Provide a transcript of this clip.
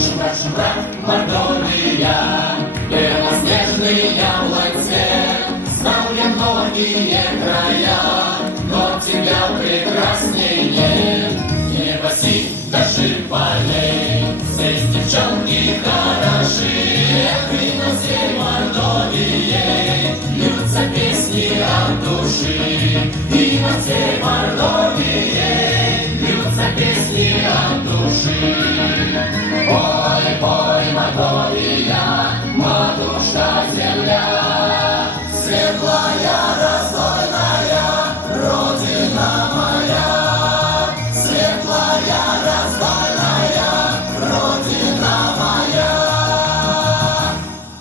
Шумрак, Мордовия, белоснежные яблонцы, знал я многие края, но тебя прекрасней нет. Небо синь, даже полей, здесь девчонки хороши. И на всей Мордовии льются песни от души. И на всей Мордовии льются песни от души. Пой, пой, Мордовия, матушка земля, светлая.